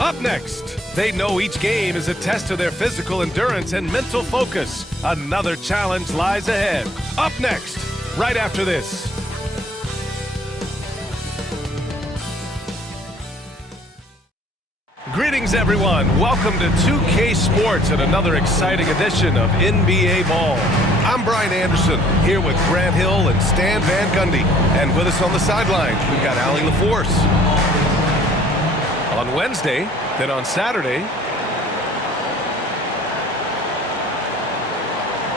Up next, they know each game is a test of their physical endurance and mental focus. Another challenge lies ahead. Up next, right after this. Greetings, everyone. Welcome to 2K Sports and another exciting edition of NBA Ball. I'm Brian Anderson, here with Grant Hill and Stan Van Gundy. And with us on the sidelines, we've got Allie LaForce. On Wednesday, then on Saturday.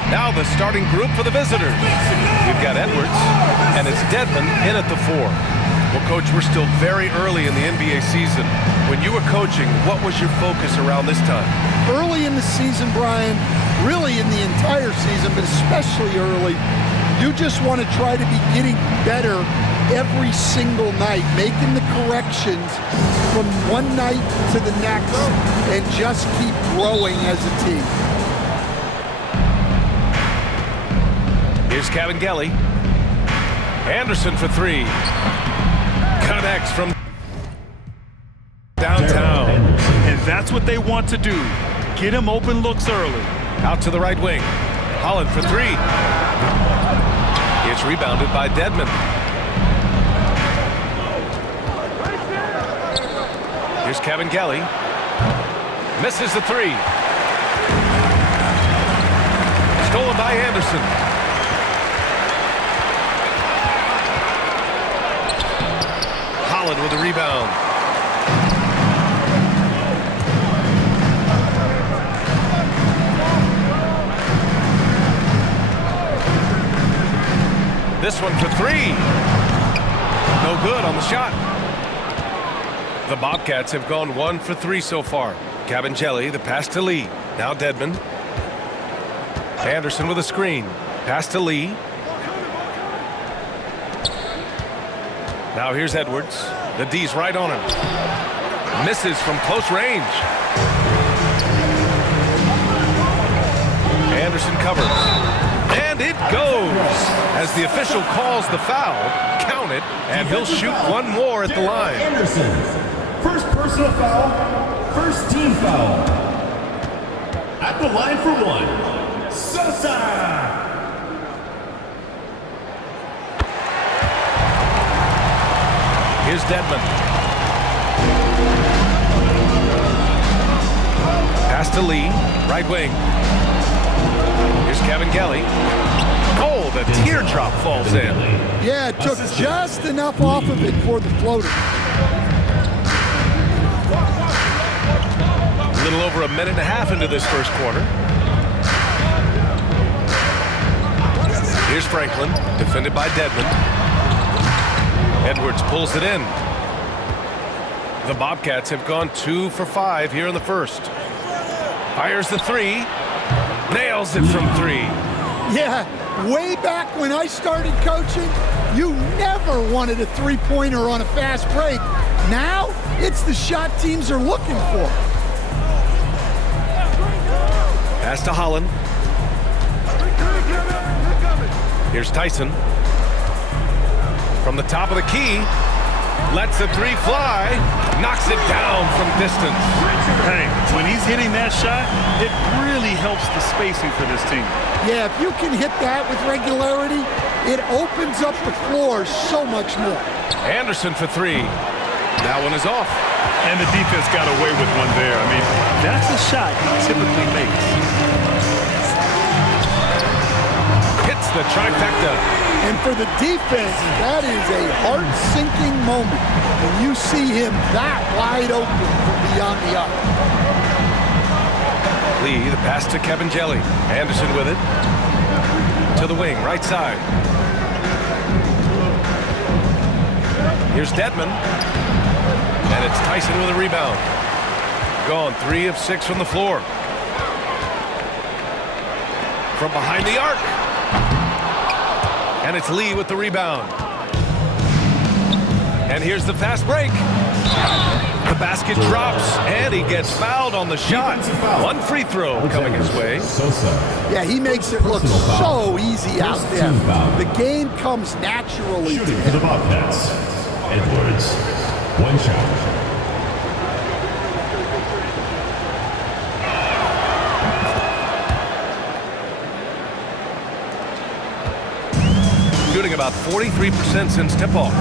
Now the starting group for the visitors. We've got Edwards, and it's Dedmon in at the 4. Well, Coach, we're still very early in the NBA season. When you were coaching, what was your focus around this time? Early in the season, Brian, really in the entire season, but especially early, you just want to try to be getting better every single night, making the corrections from one night to the next, and just keep growing as a team. Here's Cavangeli. Anderson for 3. Connects from downtown. And that's what they want to do. Get him open looks early. Out to the right wing. Holland for 3. It's rebounded by Dedmon. Here's Cavangeli. Misses the 3. Stolen by Anderson. Holland with a rebound. This one for 3. No good on the shot. The Bobcats have gone 1 for 3 so far. Cavangeli, the pass to Lee. Now Dedmon. Anderson with a screen. Pass to Lee. Now here's Edwards. The D's right on him. Misses from close range. Anderson covers. And it goes. As the official calls the foul, count it, and he'll shoot one more at the line. Anderson, first personal foul, first team foul. At the line for 1, Sosa. Here's Dedmon. Pass to Lee, right wing. Here's Cavangeli. Oh, the teardrop falls in. Yeah, it took just enough off of it for the floater. A little over a minute and a half into this first quarter. Here's Franklin, defended by Dedmon. Edwards pulls it in. The Bobcats have gone 2 for 5 here in the first. Fires the 3. Nails it from 3. Yeah, way back when I started coaching, you never wanted a three-pointer on a fast break. Now, it's the shot teams are looking for. Pass to Holland. Here's Tyson. From the top of the key, lets the 3 fly, knocks it down from distance. Hey, when he's hitting that shot, it really helps the spacing for this team. Yeah, if you can hit that with regularity, it opens up the floor so much more. Anderson for 3. That one is off. And the defense got away with one there. I mean, that's a shot he typically makes. Hits the trifecta. And for the defense, that is a heart-sinking moment when you see him that wide open from beyond the arc. Lee, the pass to Cavangeli. Anderson with it. To the wing, right side. Here's Dedmon. And it's Tyson with a rebound. Gone 3 of 6 from the floor. From behind the arc. And it's Lee with the rebound. And here's the fast break. The basket drops, and he gets fouled on the shot. One free throw coming his way. Yeah, he makes it look so easy out there. The game comes naturally to Shooting for the Bobcats, Edwards. One shot. about 43% since tip-off.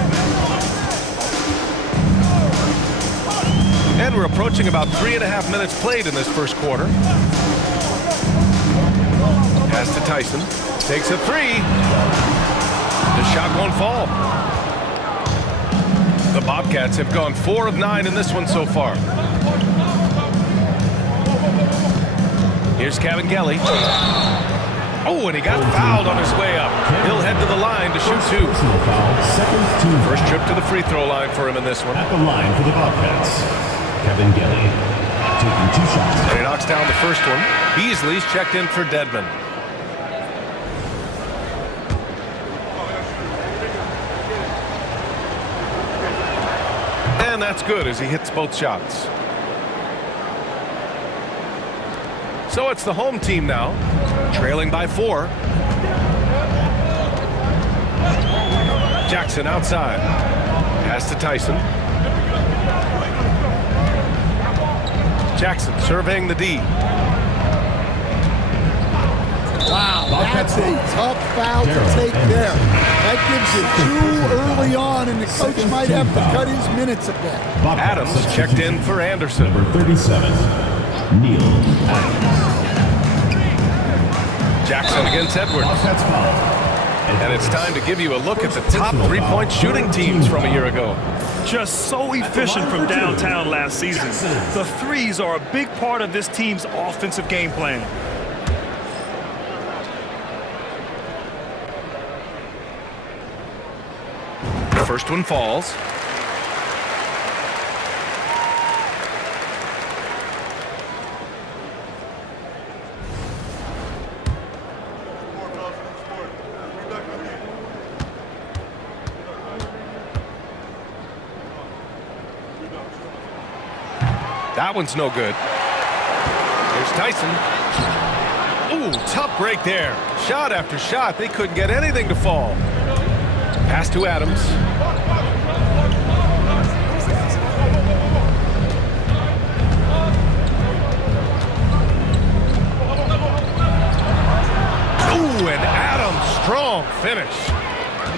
And we're approaching about 3.5 minutes played in this first quarter. Pass to Tyson. Takes a three. The shot won't fall. The Bobcats have gone 4 of 9 in this one so far. Here's Cavangeli. Oh, and he got fouled on his way up. He'll head to the line to shoot 2. First trip to the free throw line for him in this one. At the line for the Bobcats, Cavangeli taking 2 shots. And he knocks down the first one. Beasley's checked in for Dedmon. And that's good as he hits both shots. So it's the home team now, trailing by 4. Jackson outside. Pass to Tyson. Jackson surveying the D. Wow, that's a tough foul to take there. That gives you 2 early on, and the coach might have to cut his minutes a bit. Adams checked in for Anderson. Number 37, Neil Adams. Jackson against Edwards. And it's time to give you a look at the top 3-point shooting teams from a year ago. Just so efficient from downtown last season. The threes are a big part of this team's offensive game plan. First one falls. That one's no good. Here's Tyson. Ooh, tough break there. Shot after shot. They couldn't get anything to fall. Pass to Adams. Ooh, and Adams, strong finish.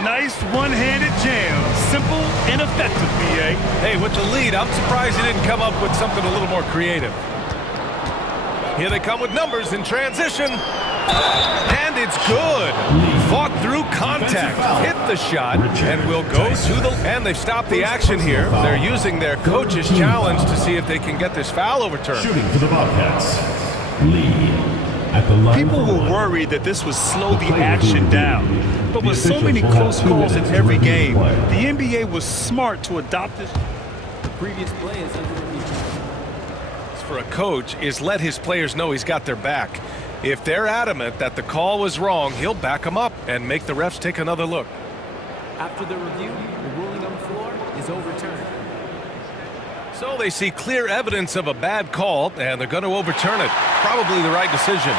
Nice one-handed jam. Simple and effective, B.A. Hey, with the lead, I'm surprised he didn't come up with something a little more creative. Here they come with numbers in transition. And it's good. Fought through contact, hit the shot, and will go to the... And they've stopped the action here. They're using their coach's challenge to see if they can get this foul overturned. Shooting for the Bobcats, Lee. People were worried that this would slow the action down. But with so many close calls in every game, the NBA was smart to adopt this. The previous play is under review. For a coach is let his players know he's got their back. If they're adamant that the call was wrong, he'll back them up and make the refs take another look. After the review, the ruling on the floor is overturned. So they see clear evidence of a bad call, and they're going to overturn it. Probably the right decision.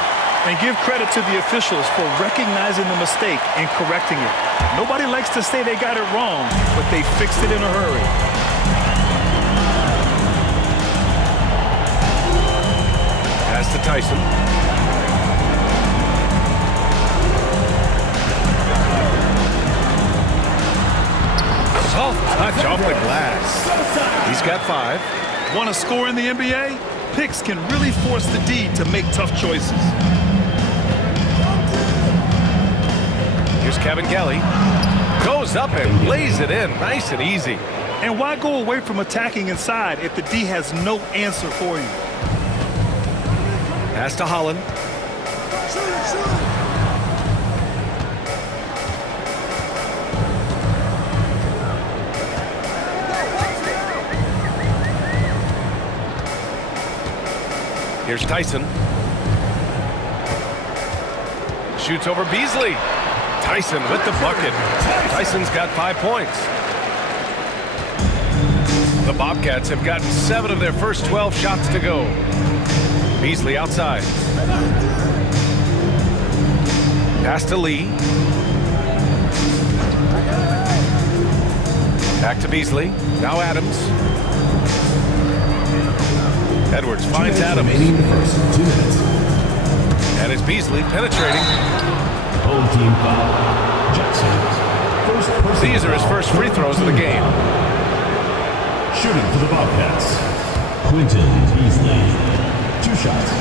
And give credit to the officials for recognizing the mistake and correcting it. Nobody likes to say they got it wrong, but they fixed it in a hurry. Pass to Tyson. Soft touch off the glass. He's got 5. Want to score in the NBA? Picks can really force the D to make tough choices. Here's Cavangeli. Goes up and lays it in. Nice and easy. And why go away from attacking inside if the D has no answer for you? Pass to Holland. Here's Tyson. Shoots over Beasley. Tyson with the bucket. Tyson's got 5 points. The Bobcats have gotten 7 of their first 12 shots to go. Beasley outside. Pass to Lee. Back to Beasley. Now Adams. Edwards finds Adams. Remaining the first 2 minutes. And it's Beasley penetrating. Home team foul. Jackson. first personal These are his first free throws of the game. Shooting for the Bobcats, Quinton Beasley. 2 shots.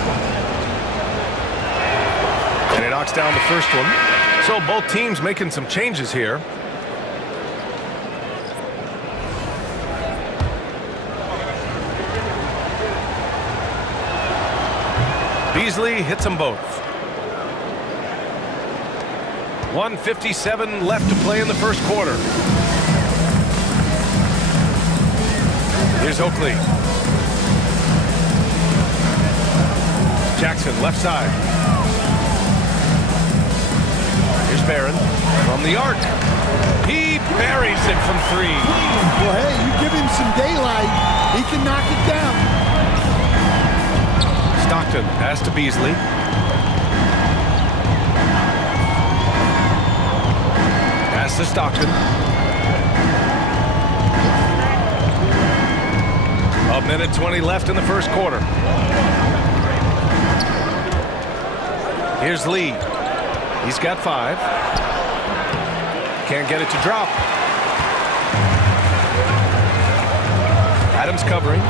And he knocks down the first one. So both teams making some changes here. Beasley hits them both. 1:57 left to play in the first quarter. Here's Oakley. Jackson, left side. Here's Barron from the arc. He buries it from 3. Well, hey, you give him some daylight, he can knock it down. Stockton, pass to Beasley. Pass to Stockton. A minute 20 left in the first quarter. Here's Lee. He's got 5. Can't get it to drop. Adams covering.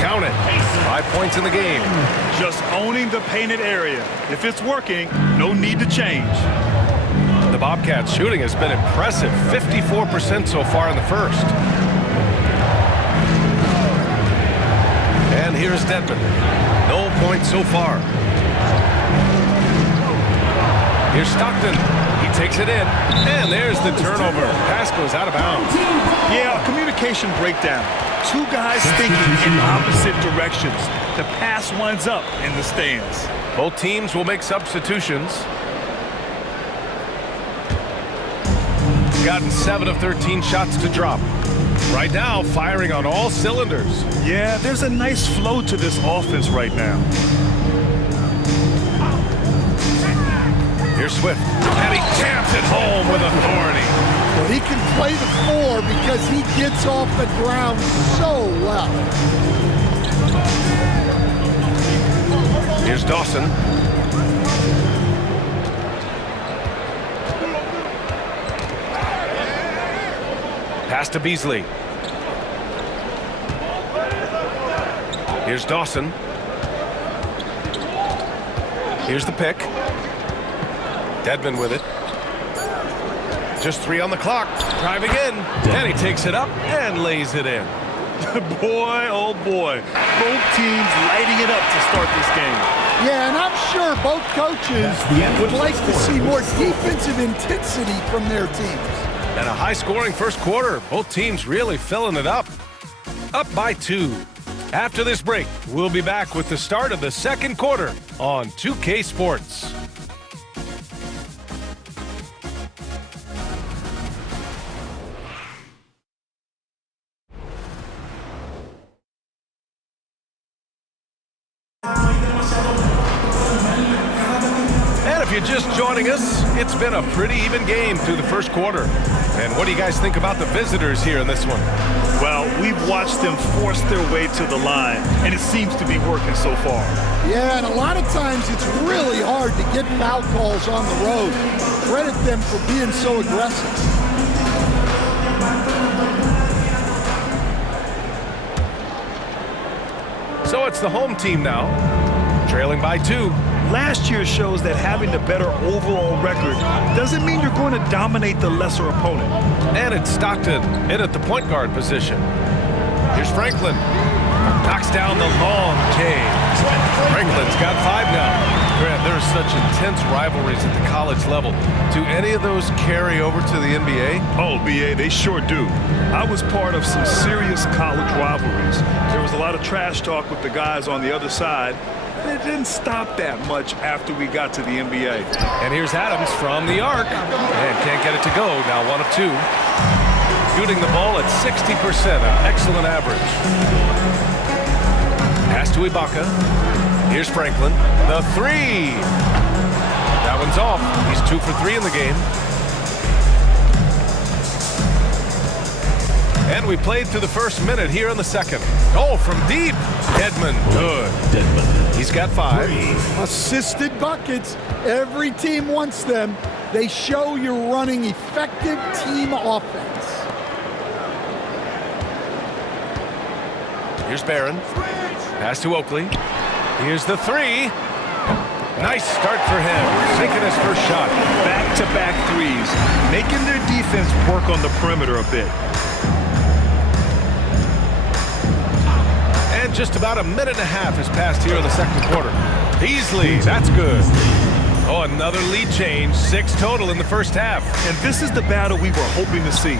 Count it. 5 points in the game. Just owning the painted area. If it's working, no need to change. The Bobcats shooting has been impressive. 54% so far in the first. And here's Dedman. No points so far. Here's Stockton. He takes it in. And there's the turnover. Pass goes out of bounds. Yeah, a communication breakdown. 2 guys thinking in opposite directions. The pass winds up in the stands. Both teams will make substitutions. Gotten 7 of 13 shots to drop. Right now, firing on all cylinders. Yeah, there's a nice flow to this offense right now. Here's Swift. And he jams it home with authority. Well, he can play the 4 because he gets off the ground so well. Here's Dawson. Pass to Beasley. Here's Dawson. Here's the pick. Dedman with it. Just 3 on the clock. Driving in. And he takes it up and lays it in. Boy, oh boy. Both teams lighting it up to start this game. Yeah, and I'm sure both coaches would like to see more defensive intensity from their teams. And a high-scoring first quarter. Both teams really filling it up. Up by 2. After this break, we'll be back with the start of the second quarter on 2K Sports. And if you're just joining us, it's been a pretty even game through the first quarter. And what do you guys think about the visitors here in this one? Well, we've watched them force their way to the line, and it seems to be working so far. Yeah, and a lot of times it's really hard to get foul calls on the road. Credit them for being so aggressive. So it's the home team now, trailing by 2. Last year shows that having the better overall record doesn't mean you're going to dominate the lesser opponent. And it's Stockton in at the point guard position. Here's Franklin. Knocks down the long K. Franklin's got 5 now. Grant, there's such intense rivalries at the college level. Do any of those carry over to the NBA? Oh, BA, they sure do. I was part of some serious college rivalries. There was a lot of trash talk with the guys on the other side. It didn't stop that much after we got to the NBA. And here's Adams from the arc. And can't get it to go. Now 1 of 2. Shooting the ball at 60%, an excellent average. Pass to Ibaka. Here's Franklin. The 3. That one's off. He's 2 for 3 in the game. And we played through the first minute here in the second. Oh, from deep. Dedman, good. Dedman. He's got 5. Assisted buckets. Every team wants them. They show you're running effective team offense. Here's Barron. Pass to Oakley. Here's the three. Nice start for him. Sinking his first shot. Back-to-back threes, making their defense work on the perimeter a bit. And just about a minute and a half has passed here in the second quarter. Beasley, that's good. Oh, another lead change. 6 total in the first half. And this is the battle we were hoping to see.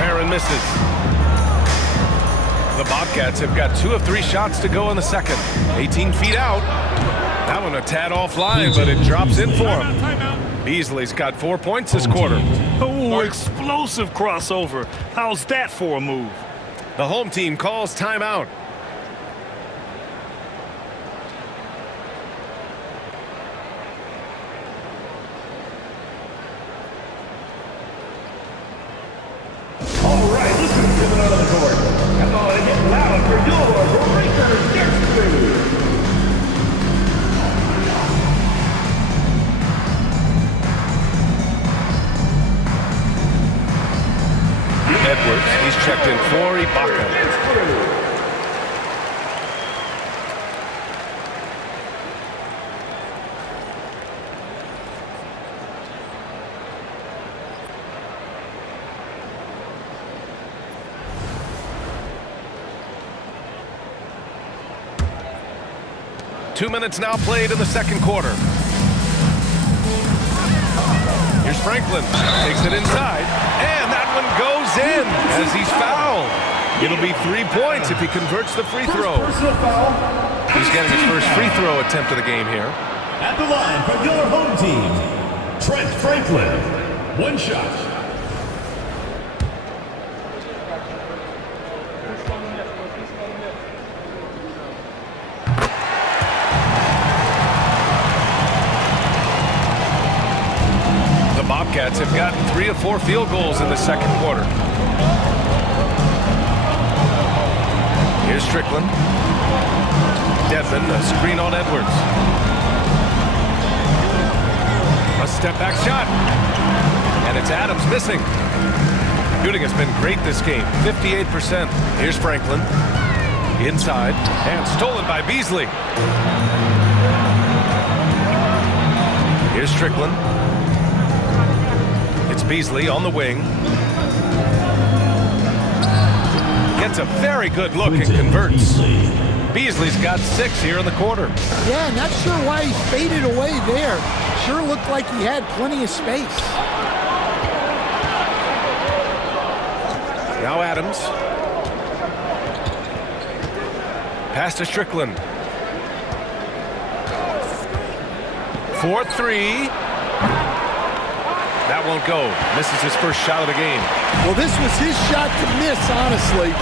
Barron misses. The Bobcats have got 2 of 3 shots to go in the second. 18 feet out. That one a tad offline, but it drops in for him. Beasley's got 4 points this quarter. Oh, explosive crossover. How's that for a move? The home team calls timeout. All right, listen coming out of the court. Come on and get loud for your Breaker next move. Edwards, he's checked in for Ibaka. 2 minutes now played in the second quarter. Here's Franklin. Takes it inside. And that one goes in as he's fouled. It'll be 3 points if he converts the free throw. Personal foul. He's getting his first free throw attempt of the game here. At the line for your home team, Trent Franklin. 1 shot. The Bobcats have gotten 3 of 4 field goals in the second quarter. Here's Strickland. Dedmon, a screen on Edwards. A step-back shot. And it's Adams missing. Shooting has been great this game, 58%. Here's Franklin. Inside, and stolen by Beasley. Here's Strickland. It's Beasley on the wing. Gets a very good look and converts. Beasley's got 6 here in the quarter. Yeah, not sure why he faded away there. Sure looked like he had plenty of space. Now Adams. Pass to Strickland. 4-3. That won't go. Misses his first shot of the game. Well, this was his shot to miss, honestly.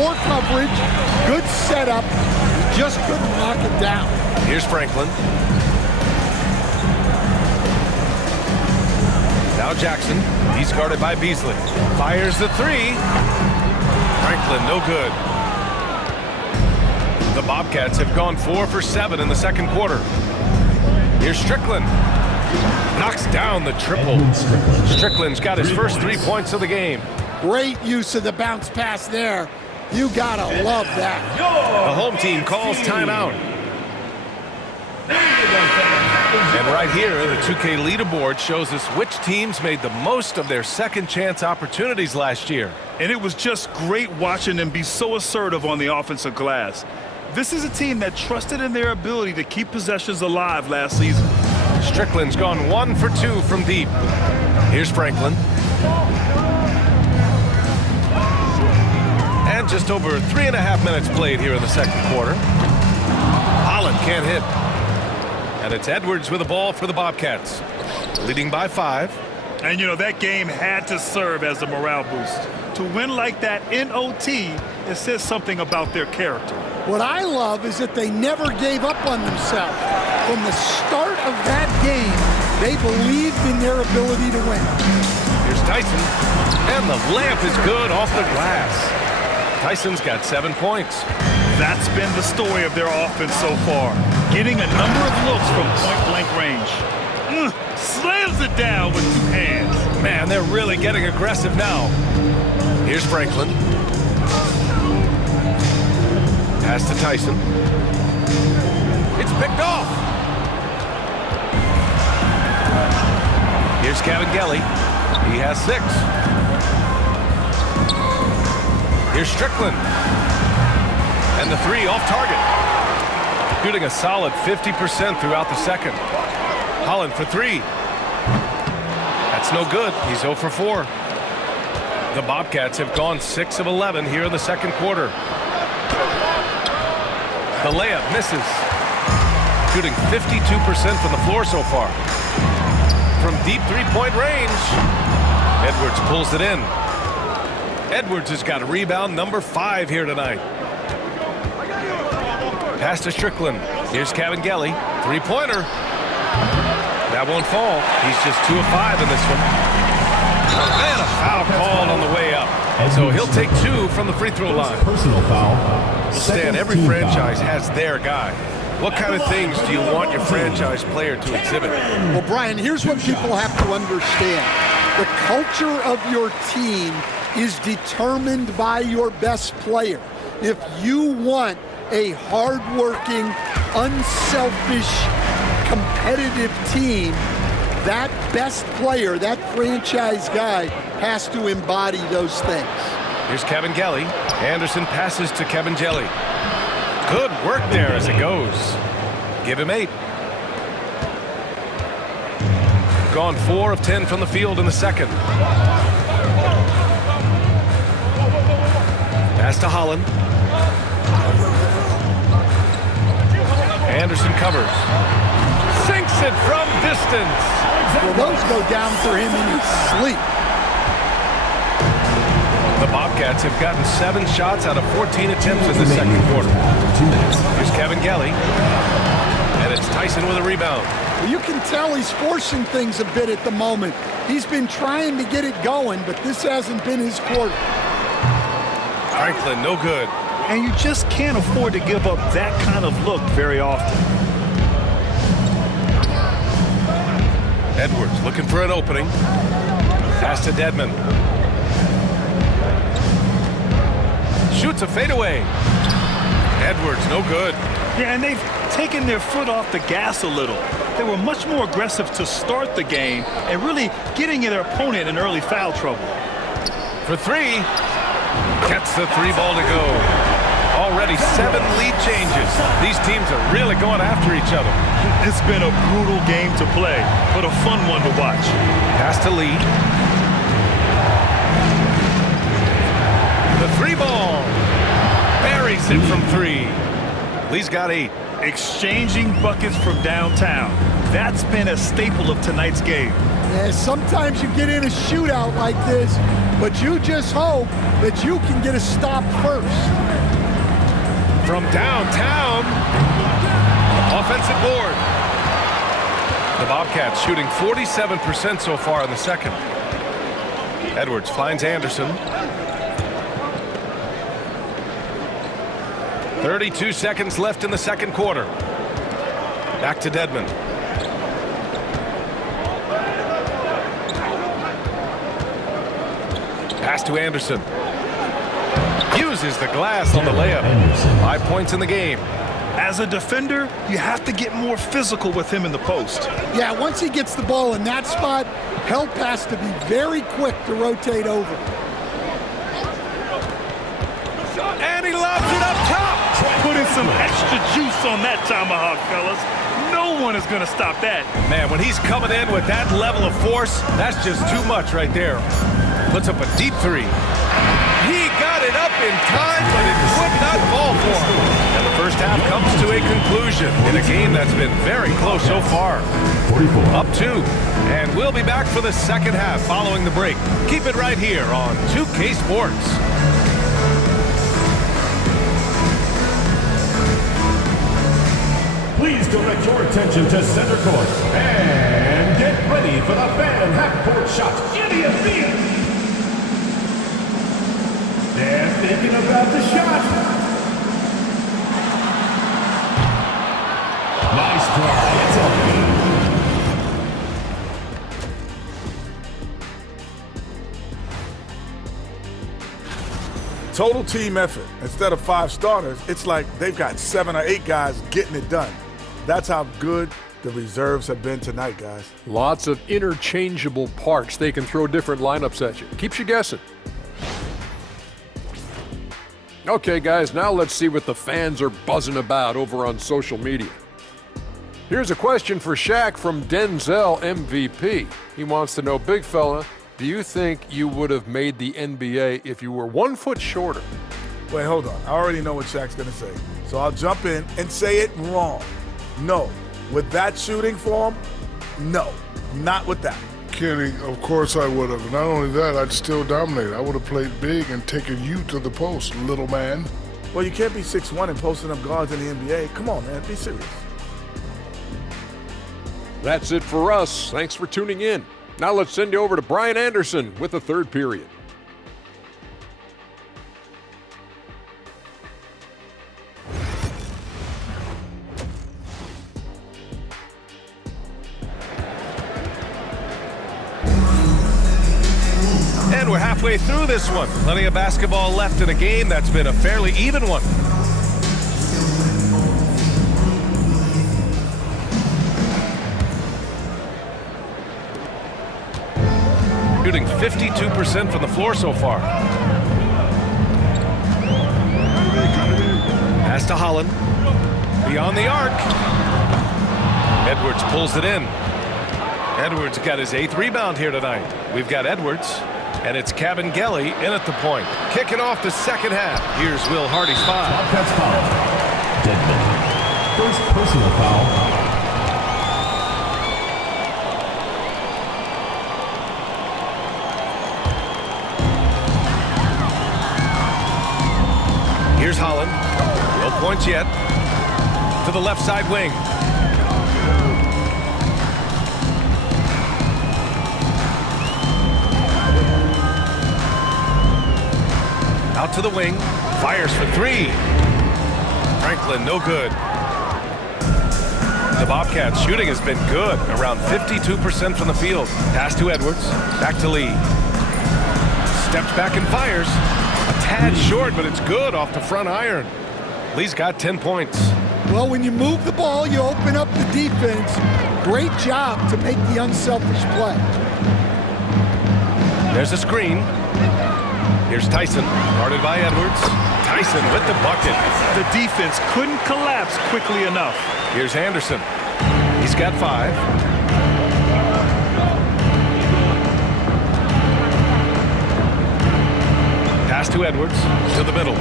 More coverage, good setup. He just couldn't knock it down. Here's Franklin. Now Jackson. He's guarded by Beasley. Fires the 3. Franklin, no good. The Bobcats have gone 4 for 7 in the second quarter. Here's Strickland. Knocks down the triple. Strickland's got his first 3 points of the game. Great use of the bounce pass there. You gotta love that. The home team calls timeout. And right here, the 2K leaderboard shows us which teams made the most of their second chance opportunities last year. And it was just great watching them be so assertive on the offensive glass. This is a team that trusted in their ability to keep possessions alive last season. Strickland's gone 1 for 2 from deep. Here's Franklin. And just over 3.5 minutes played here in the second quarter. Holland can't hit. And it's Edwards with the ball for the Bobcats. Leading by 5. And, you know, that game had to serve as a morale boost. To win like that in OT, it says something about their character. What I love is that they never gave up on themselves. From the start of that game, they believed in their ability to win. Here's Tyson. And the layup is good off the glass. Tyson's got 7 points. That's been the story of their offense so far, getting a number of looks from point-blank range. Slams it down with 2 hands. Man, they're really getting aggressive now. Here's Franklin. Pass to Tyson. It's picked off. Here's Cavangeli. He has 6. Here's Strickland. And the 3 off target. Shooting a solid 50% throughout the second. Holland for 3. That's no good. He's 0 for 4. The Bobcats have gone 6 of 11 here in the second quarter. The layup misses. Shooting 52% from the floor so far. From deep three-point range, Edwards pulls it in. Edwards has got a rebound number 5 here tonight. Pass to Strickland. Here's Cavangeli. 3-pointer. That won't fall. He's just 2 of 5 in this one. And a foul called on the way up. So he'll take 2 from the free throw line. Personal foul. Stan, every franchise has their guy. What kind of things do you want your franchise player to exhibit? Well, Brian, here's what people have to understand. The culture of your team is determined by your best player. If you want a hardworking, unselfish, competitive team, that best player, that franchise guy, has to embody those things. Here's Cavangeli. Anderson passes to Cavangeli. Good work there as it goes. Give him 8. Gone 4 of 10 from the field in the second. Pass to Holland. Anderson covers. Sinks it from distance. Well, those go down for him in his sleep. The Bobcats have gotten 7 shots out of 14 attempts in the second quarter. Here's Cavangeli. And it's Tyson with a rebound. Well, you can tell he's forcing things a bit at the moment. He's been trying to get it going, but this hasn't been his quarter. Franklin, no good. And you just can't afford to give up that kind of look very often. Edwards looking for an opening. Pass to Dedmon. Shoots a fadeaway. Edwards, no good. Yeah, and they've taken their foot off the gas a little. They were much more aggressive to start the game and really getting their opponent in early foul trouble. For 3. Gets the 3 ball to go. Already 7 lead changes. These teams are really going after each other. It's been a brutal game to play, but a fun one to watch. Pass to Lee. The 3 ball. Buries it from 3. Lee's got 8. Exchanging buckets from downtown. That's been a staple of tonight's game. Yeah, sometimes you get in a shootout like this, but you just hope that you can get a stop first. From downtown. Offensive board. The Bobcats shooting 47% so far in the second. Edwards finds Anderson. 32 seconds left in the second quarter. Back to Dedmon. Pass to Anderson. Uses the glass on the layup. 5 points in the game. As a defender, you have to get more physical with him in the post. Yeah, once he gets the ball in that spot, help has to be very quick to rotate over. And he lobs it up top. Put in some extra juice on that tomahawk, fellas. No one is going to stop that. Man, when he's coming in with that level of force, that's just too much right there. Puts up a deep 3. He got it up in time, but it would not fall for him. And the first half comes to a conclusion in a game that's been very close so far. 44. Up 2. And we'll be back for the second half following the break. Keep it right here on 2K Sports. Please direct your attention to center court and get ready for the fan half-court shot. Idiot! They're thinking about the shot. Nice try. It's total team effort. Instead of 5 starters, it's like they've got 7 or 8 guys getting it done. That's how good the reserves have been tonight, guys. Lots of interchangeable parts. They can throw different lineups at you. Keeps you guessing. Okay, guys, now let's see what the fans are buzzing about over on social media. Here's a question for Shaq from Denzel MVP. He wants to know, big fella, do you think you would have made the NBA if you were 1 foot shorter? Wait, hold on. I already know what Shaq's going to say. So I'll jump in and say it wrong. No. With that shooting form, no. Not with that. Kenny, of course I would have. Not only that, I'd still dominate. I would have played big and taken you to the post, little man. Well, you can't be 6'1" and posting up guards in the NBA. Come on, man. Be serious. That's it for us. Thanks for tuning in. Now let's send you over to Brian Anderson with the third period. And we're halfway through this one. Plenty of basketball left in a game that's been a fairly even one. Shooting 52% from the floor so far. Pass to Holland. Beyond the arc. Edwards pulls it in. Edwards got his 8th rebound here tonight. We've got Edwards, and it's Cabangeli in at the point. Kicking off the second half. Here's Will Hardy's foul. Bobcats foul. Deadman. First personal foul. Here's Holland. No points yet. To the left side wing. Out to the wing. Fires for 3. Franklin, no good. The Bobcats shooting has been good. Around 52% from the field. Pass to Edwards. Back to Lee. Steps back and fires. A tad short, but it's good off the front iron. Lee's got 10 points. Well, when you move the ball, you open up the defense. Great job to make the unselfish play. There's a screen. Here's Tyson, guarded by Edwards. Tyson with the bucket. The defense couldn't collapse quickly enough. Here's Anderson. He's got 5. Pass to Edwards, to the middle.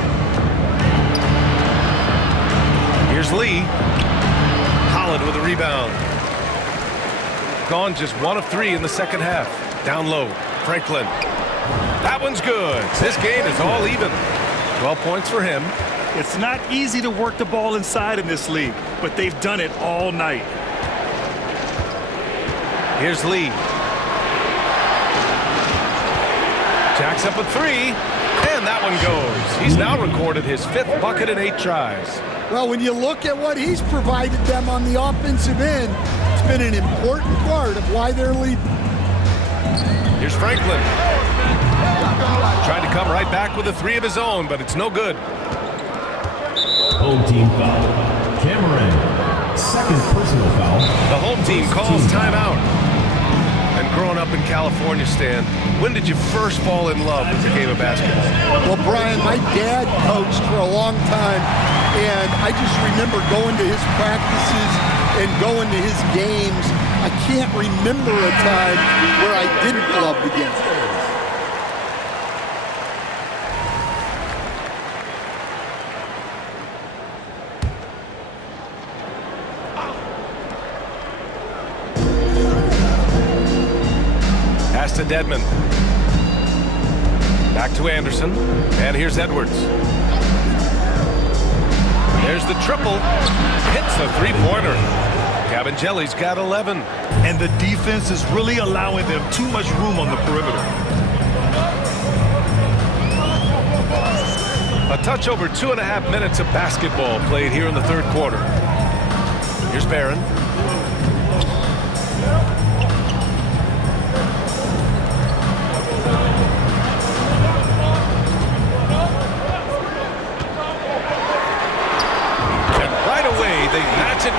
Here's Lee. Holland with a rebound. Gone just 1 of 3 in the second half. Down low, Franklin. That one's good. This game is all even. 12 points for him. It's not easy to work the ball inside in this league, but they've done it all night. Here's Lee. Jacks up a 3, and that one goes. He's now recorded his 5th bucket in 8 tries. Well, when you look at what he's provided them on the offensive end, it's been an important part of why they're leading. Here's Franklin. Tried to come right back with a 3 of his own, but it's no good. Home team foul. Cameron. Second personal foul. The home team calls timeout. And growing up in California, Stan, when did you first fall in love with the game of basketball? Well, Brian, my dad coached for a long time, and I just remember going to his practices and going to his games. I can't remember a time where I didn't love the game. Pass to Dedman. Back to Anderson. And here's Edwards. There's the triple. Hits the 3-pointer. Cabangeli's got 11. And the defense is really allowing them too much room on the perimeter. A touch over 2.5 minutes of basketball played here in the third quarter. Here's Barron.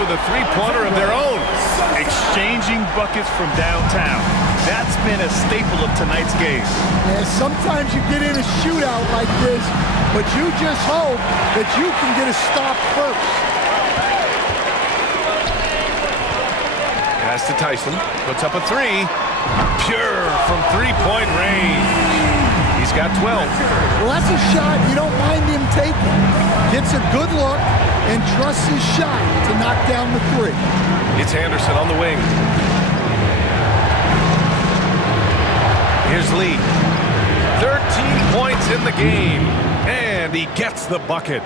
with a three-pointer of their own. Exchanging buckets from downtown. That's been a staple of tonight's game. Yeah, sometimes you get in a shootout like this, but you just hope that you can get a stop first. Pass to Tyson. Puts up a three. Pure from three-point range. He's got 12. Well, that's a shot you don't mind him taking. Gets a good look and trusts his shot to knock down the three. It's Anderson on the wing. Here's Lee. 13 points in the game. And he gets the bucket.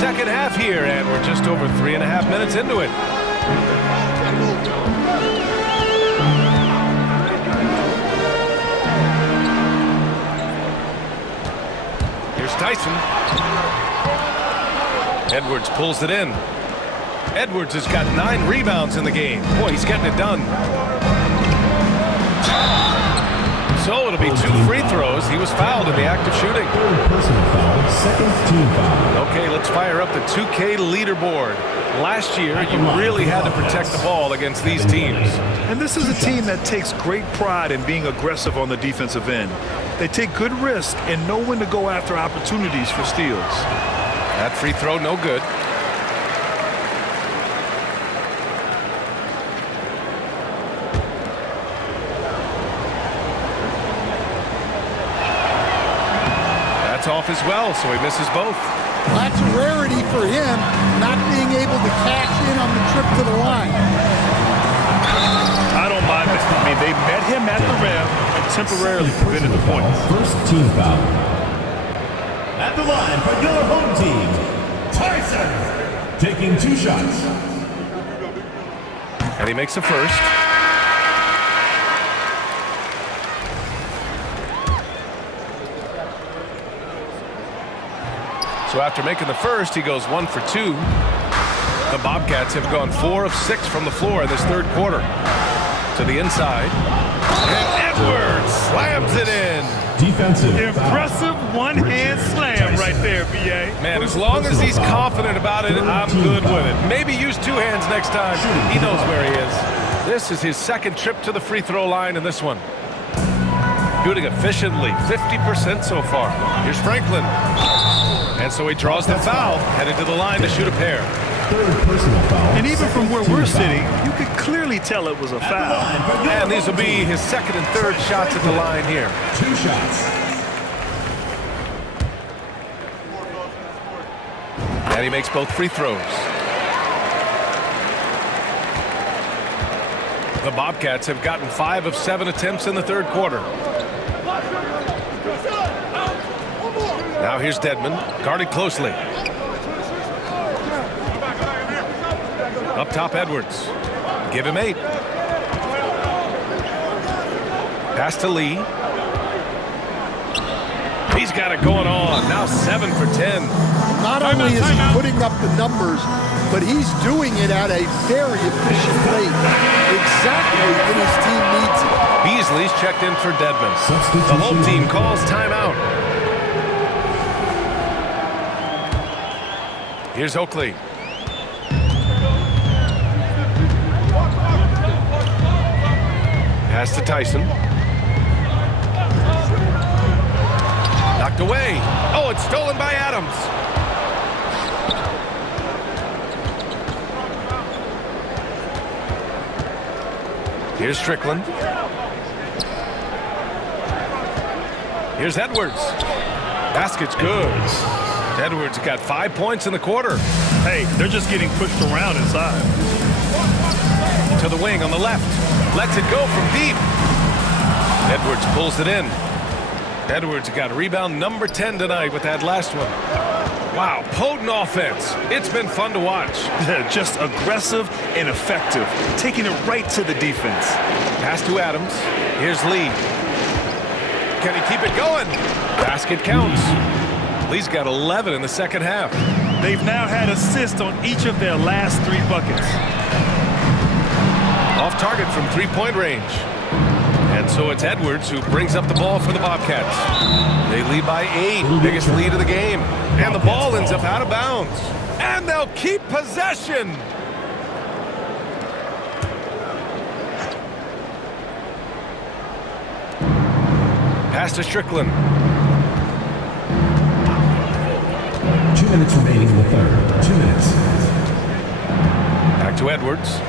Second half here, and we're just over 3.5 minutes into it. Here's Tyson. Edwards pulls it in. Edwards has got 9 rebounds in the game. Boy, he's getting it done. So it'll be 2 free throws. He was fouled in the act of shooting. Third personal foul, second team foul. Okay, let's fire up the 2K leaderboard. Last year, you really had to protect the ball against these teams. And this is a team that takes great pride in being aggressive on the defensive end. They take good risk and know when to go after opportunities for steals. That free throw, no good. That's off as well, so he misses both. That's a rarity for him, not being able to cash in on the trip to the line. I don't mind it. I mean, they met him at the rim and temporarily prevented the points. First team foul. At the line for your home team, Tyson, taking 2 shots. And he makes the first. So after making the first, he goes 1 for 2. The Bobcats have gone 4 of 6 from the floor in this third quarter. To the inside. And Edwards slams it in. Defensive. Impressive one-hand slam right there, B.A. Man, as long as he's confident about it, I'm good with it. Maybe use 2 hands next time. He knows where he is. This is his second trip to the free throw line in this one. Shooting efficiently, 50% so far. Here's Franklin. And so he draws the foul, headed to the line to shoot a pair. Third personal foul. And even from where we're sitting, you could clearly tell it was a foul. And these will be his second and third shots at the line here. 2 shots. And he makes both free throws. The Bobcats have gotten 5 of 7 attempts in the third quarter. Now here's Dedmon, guarded closely. Up top, Edwards. Give him 8. Pass to Lee. He's got it going on. Now 7 for 10. Not only is he putting up the numbers, but he's doing it at a very efficient rate. Exactly when his team needs it. Beasley's checked in for Dedmon. The home team calls timeout. Here's Oakley. Pass to Tyson. Knocked away. Oh, it's stolen by Adams. Here's Strickland. Here's Edwards. Basket's good. Edwards got 5 points in the quarter. Hey, they're just getting pushed around inside. To the wing on the left. Lets it go from deep. Edwards pulls it in. Edwards got rebound number 10 tonight with that last one. Wow, potent offense. It's been fun to watch. Just aggressive and effective, taking it right to the defense. Pass to Adams. Here's Lee. Can he keep it going? Basket counts. Lee's got 11 in the second half. They've now had assists on each of their last 3 buckets. Off target from three-point range. And so it's Edwards who brings up the ball for the Bobcats. They lead by 8, biggest lead of the game. And the ball ends up out of bounds. And they'll keep possession. Pass to Strickland. 2 minutes remaining in the third. 2 minutes. Back to Edwards.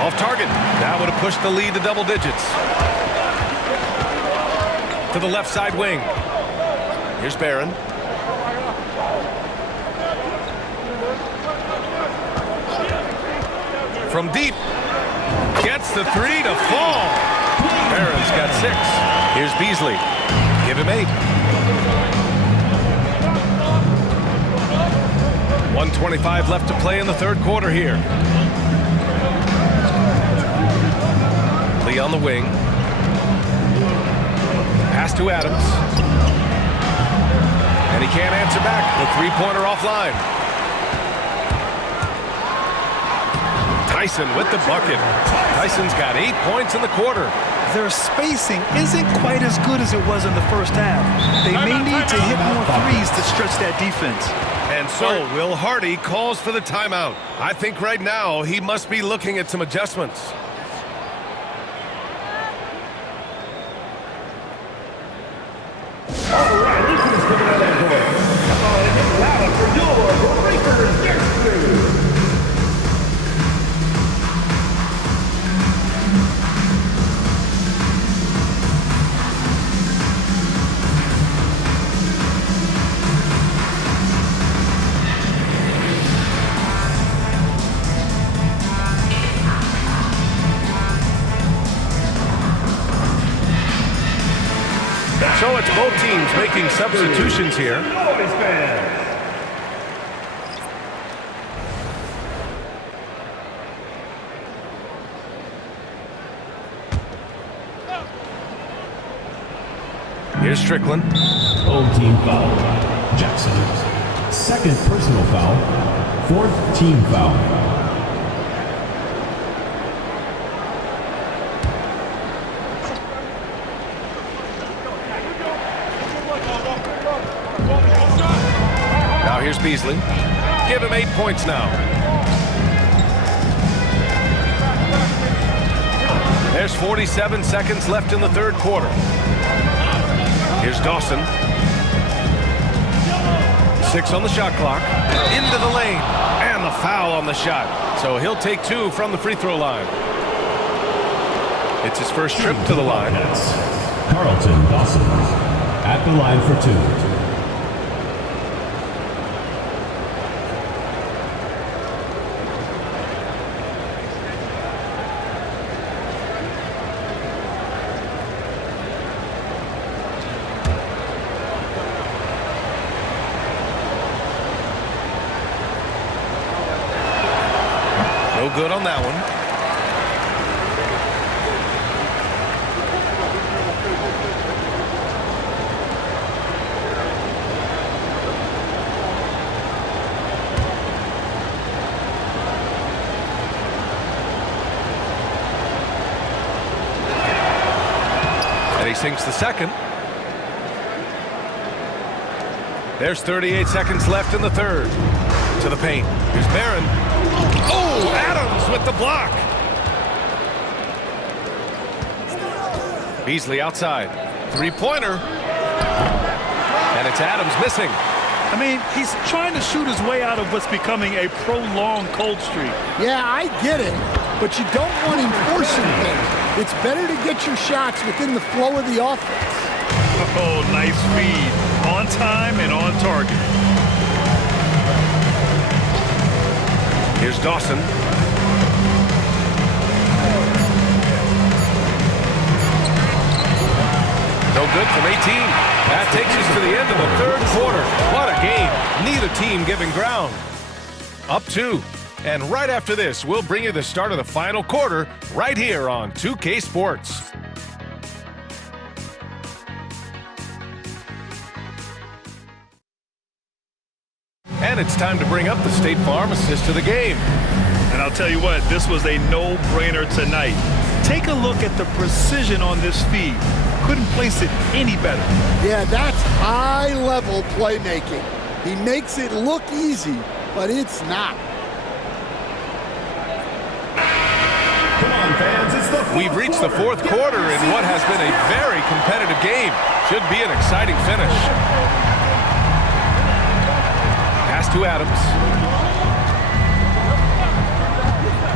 Off target. That would have pushed the lead to double digits. To the left side wing. Here's Barron. From deep. Gets the three to fall. Barron's got 6. Here's Beasley. Give him 8. 1:25 left to play in the third quarter here. Lee on the wing. Pass to Adams. And he can't answer back. The three-pointer offline. Tyson with the bucket. Tyson's got 8 points in the quarter. Their spacing isn't quite as good as it was in the first half. They may need to hit more threes to stretch that defense. And so Will Hardy calls for the timeout. I think right now he must be looking at some adjustments. All right, listen to this coming out of that voice. Come on and get louder for your Breakers Dance Crew. So it's both teams making substitutions here. Here's Strickland. Home team foul. Jackson. Second personal foul. Fourth team foul. Now here's Beasley. Give him 8 points now. There's 47 seconds left in the third quarter. Here's Dawson. 6 on the shot clock. Into the lane. And the foul on the shot. So he'll take 2 from the free throw line. It's his first trip to the line. Carlton Dawson at the line for 2. No good on that one. And he sinks the second. There's 38 seconds left in the third. To the paint. Here's Barron. Oh, Adams with the block. Beasley outside. Three-pointer. And it's Adams missing. I mean, he's trying to shoot his way out of what's becoming a prolonged cold streak. Yeah, I get it, but you don't want him forcing things. It's better to get your shots within the flow of the offense. Oh, nice feed. On time and on target. Here's Dawson. No good from 18. That takes us to the end of the third quarter. What a game. Neither team giving ground. Up 2. And right after this, we'll bring you the start of the final quarter right here on 2K Sports. And it's time to bring up the State Farm assist of the game. And I'll tell you what, this was a no-brainer tonight. Take a look at the precision on this feed. Couldn't place it any better. Yeah, that's high-level playmaking. He makes it look easy, but it's not. Come on, fans, it's the We've reached the fourth quarter in what has been a very competitive game. Should be an exciting finish. Pass to Adams.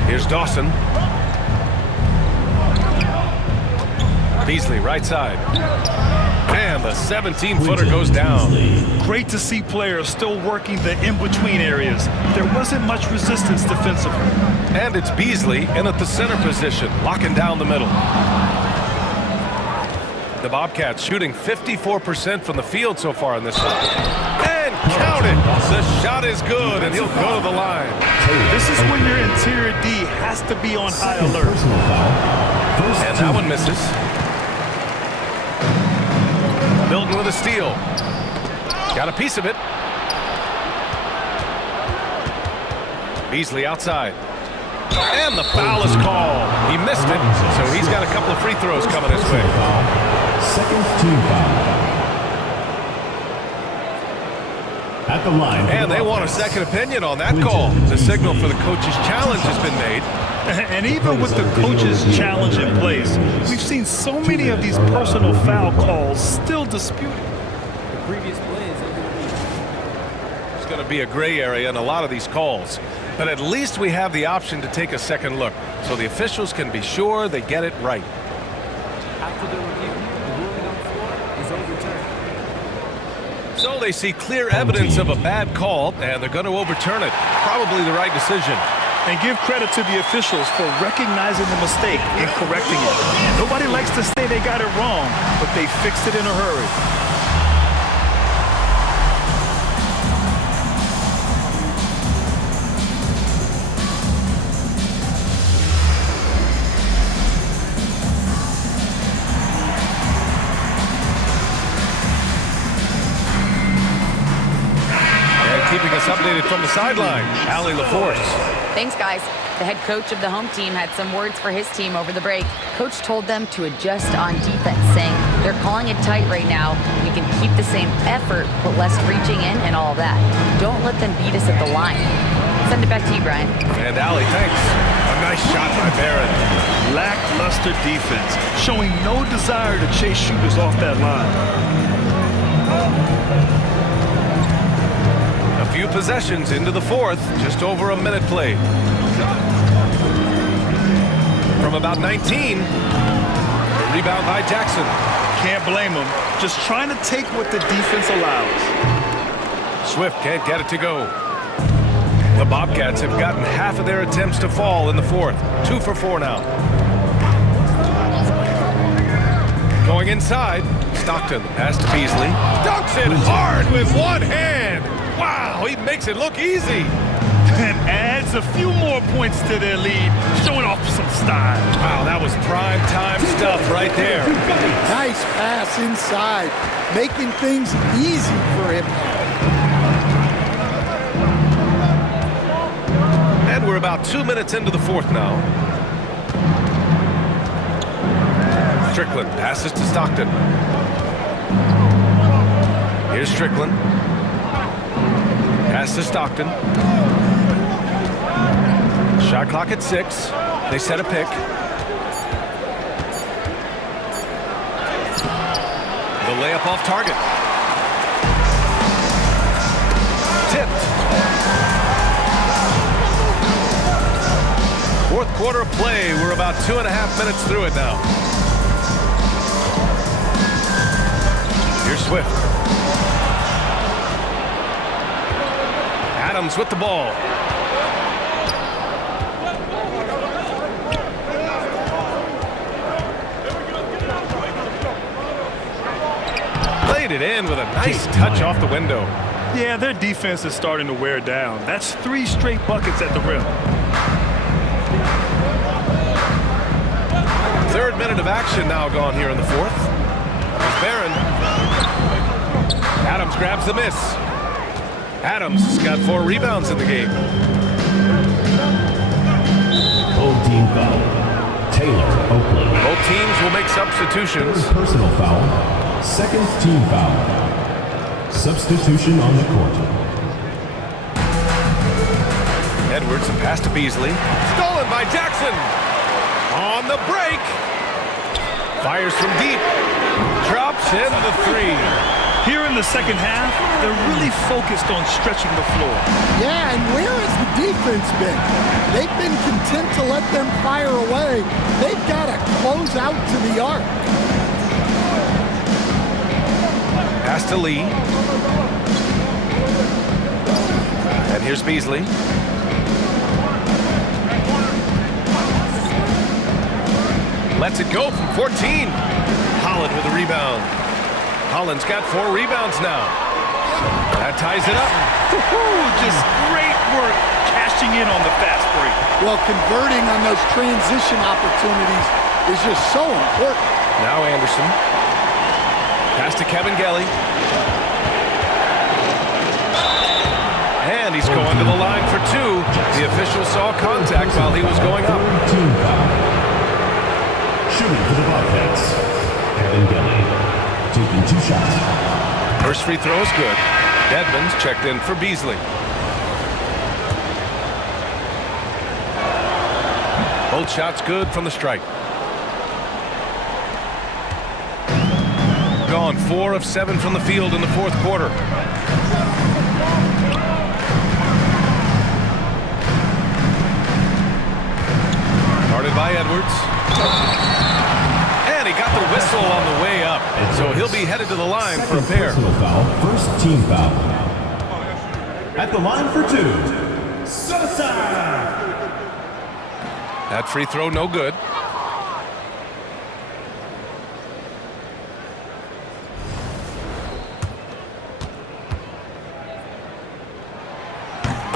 Here's Dawson. Beasley, right side. And the 17-footer goes down. Great to see players still working the in-between areas. There wasn't much resistance defensively. And it's Beasley in at the center position, locking down the middle. The Bobcats shooting 54% from the field so far in this one. And count it! The shot is good, and he'll go to the line. This is when your interior D has to be on high alert. And that one misses. Milton with a steal. Got a piece of it. Beasley outside. And the foul is called. He missed it, so he's got a couple of free throws coming his way. Second team foul. At the line. And they want a second opinion on that call. The signal for the coach's challenge has been made. And even with the coach's challenge in place, we've seen so many of these personal foul calls still disputed. The previous play is under the lead. There's going to be a gray area in a lot of these calls. But at least we have the option to take a second look, so the officials can be sure they get it right. After the review, the ruling on the floor is overturned. So they see clear evidence of a bad call, and they're going to overturn it. Probably the right decision. And give credit to the officials for recognizing the mistake and correcting it. Nobody likes to say they got it wrong, but they fixed it in a hurry. And keeping us updated from the sideline, Allie LaForce. Thanks, guys. The head coach of the home team had some words for his team over the break. Coach told them to adjust on defense, saying they're calling it tight right now. We can keep the same effort, but less reaching in and all that. Don't let them beat us at the line. Send it back to you, Brian. And Allie, thanks. A nice shot by Barron. Lackluster defense, showing no desire to chase shooters off that line. A few possessions into the fourth, just over a minute played. From about 19, the rebound by Jackson. Can't blame him. Just trying to take what the defense allows. Swift can't get it to go. The Bobcats have gotten half of their attempts to fall in the fourth. 2 for 4 now. Going inside, Stockton pass to Beasley. Dunks it hard with one hand. Wow, he makes it look easy. And adds a few more points to their lead, showing off some style. Wow, that was prime time stuff right there. Nice pass inside, making things easy for him. And we're about 2 minutes into the fourth now. Strickland passes to Stockton. Here's Strickland. Pass to Stockton. Shot clock at 6. They set a pick. The layup off target. Tipped. Fourth quarter of play. We're about 2.5 minutes through it now. Here's Swift. Adams with the ball. Played it in with a nice touch off the window. Yeah, their defense is starting to wear down. That's 3 straight buckets at the rim. Third minute of action now gone here in the fourth. There's Barron. Adams grabs the miss. Adams has got 4 rebounds in the game. Home team foul. Taylor teams will make substitutions. First personal foul. Second team foul. Substitution on the court. Edwards, a pass to Beasley. Stolen by Jackson. On the break. Fires from deep. Drops in the three. Here in the second half, they're really focused on stretching the floor. Yeah, and where has the defense been? They've been content to let them fire away. They've got to close out to the arc. Pass to Lee. And here's Beasley. Lets it go from 14. Holland with a rebound. Holland's got 4 rebounds now. That ties it up. Just great work cashing in on the fast break. Well, converting on those transition opportunities is just so important. Now Anderson. Pass to Kevin Gelly. And he's going to the line for 2. The official saw contact while he was going up. Team foul. Shooting for the Bobcats. Kevin Gelly taking 2 shots. First free throw is good. Dedmon's checked in for Beasley. Both shots good from the stripe. Gone 4 of 7 from the field in the 4th quarter. Guarded by Edwards. And he got the whistle on the way up. So he'll be headed to the line for a pair. Personal foul. First team foul. At the line for 2. Sosa! That free throw no good.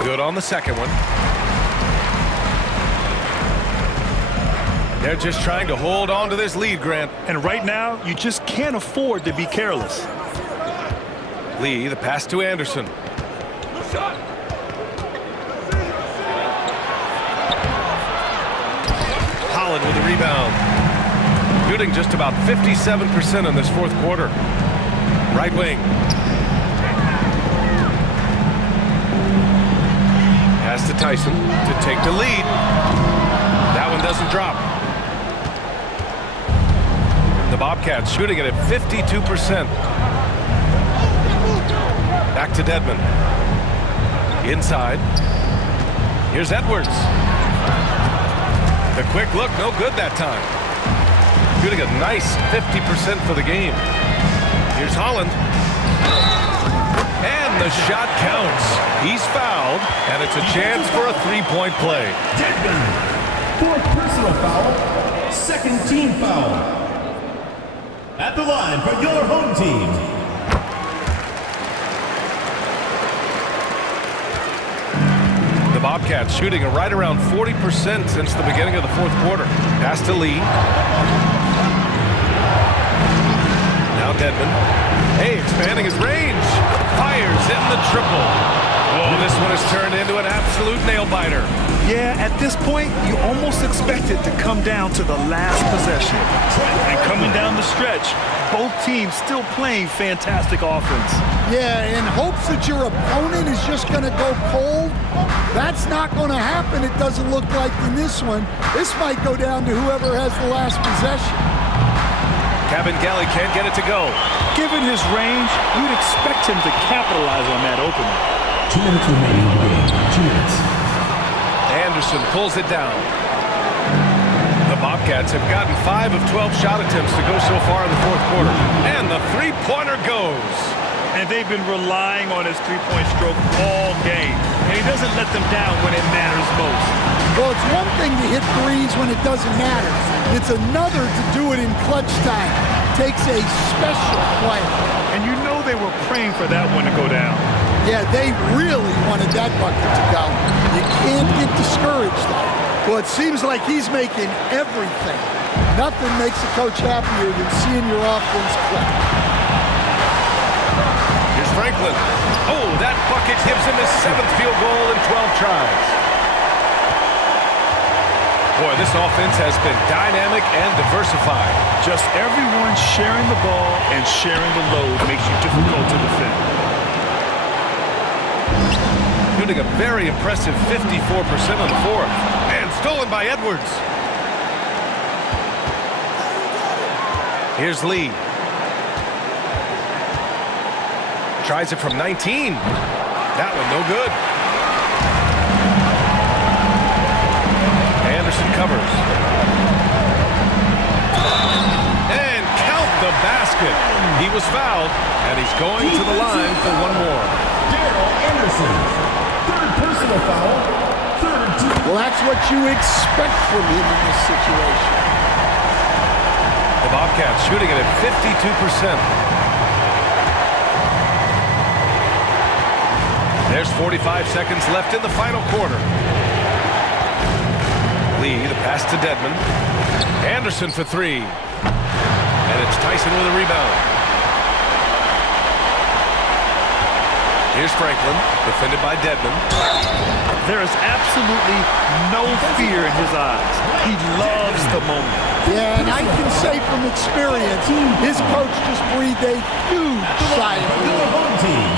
Good on the second one. They're just trying to hold on to this lead, Grant. And right now, you just can't afford to be careless. Lee, the pass to Anderson. Holland with the rebound. Shooting just about 57% in this 4th quarter. Right wing. Pass to Tyson to take the lead. That one doesn't drop. The Bobcats shooting it at 52%. Back to Dedmon. Inside. Here's Edwards. The quick look, no good that time. Shooting a nice 50% for the game. Here's Holland. And the shot counts. He's fouled, and it's a chance for a 3-point play. Dedmon. 4th personal foul. Second team foul. At the line for your home team. The Bobcats shooting at right around 40% since the beginning of the 4th quarter. Pass to Lee. Now Dedmon. Hey, expanding his range. Fires in the triple. Oh, this one has turned into an absolute nail-biter. Yeah, at this point, you almost expect it to come down to the last possession. And coming down the stretch, both teams still playing fantastic offense. Yeah, in hopes that your opponent is just going to go cold, that's not going to happen, it doesn't look like in this one. This might go down to whoever has the last possession. Kevin Gelly can't get it to go. Given his range, you'd expect him to capitalize on that opening. 2 minutes remaining in the game. 2 minutes. Anderson pulls it down. The Bobcats have gotten 5 of 12 shot attempts to go so far in the 4th quarter. And the 3-pointer goes. And they've been relying on his 3-point stroke all game. And he doesn't let them down when it matters most. Well, it's one thing to hit threes when it doesn't matter. It's another to do it in clutch time. Takes a special player. And you know they were praying for that one to go down. Yeah, they really wanted that bucket to go. You can't get discouraged, though. Well, it seems like he's making everything. Nothing makes a coach happier than seeing your offense click. Here's Franklin. Oh, that bucket gives him his 7th field goal in 12 tries. Boy, this offense has been dynamic and diversified. Just everyone sharing the ball and sharing the load makes you difficult to defend. Shooting a very impressive 54% on the fourth. And stolen by Edwards. Here's Lee. Tries it from 19. That one no good. Anderson covers. And count the basket. He was fouled, and he's going to the line for one more. Daryl Anderson, third personal foul, third team. Well, that's what you expect from him in this situation. The Bobcats shooting it at 52%. There's 45 seconds left in the final quarter. Lee, the pass to Dedmon. Anderson for three. And it's Tyson with a rebound. Here's Franklin, defended by Dedmon. There is absolutely no fear in his eyes. He loves the moment. Yeah, and I can say from experience, his coach just breathed a huge sigh of The relief. home team,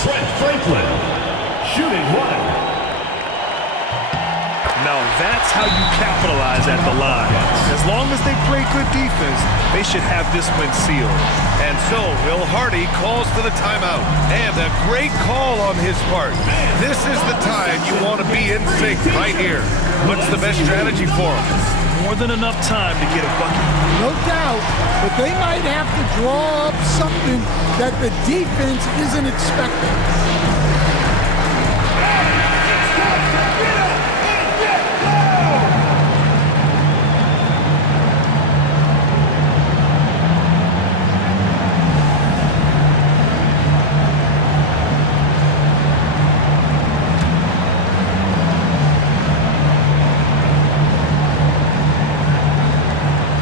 Trent Franklin, shooting one. Now that's how you capitalize at the line. As long as they play good defense, they should have this win sealed. And so Will Hardy calls for the timeout. And a great call on his part. This is the time you want to be in sync right here. What's the best strategy for him? More than enough time to get a bucket. No doubt, but they might have to draw up something that the defense isn't expecting.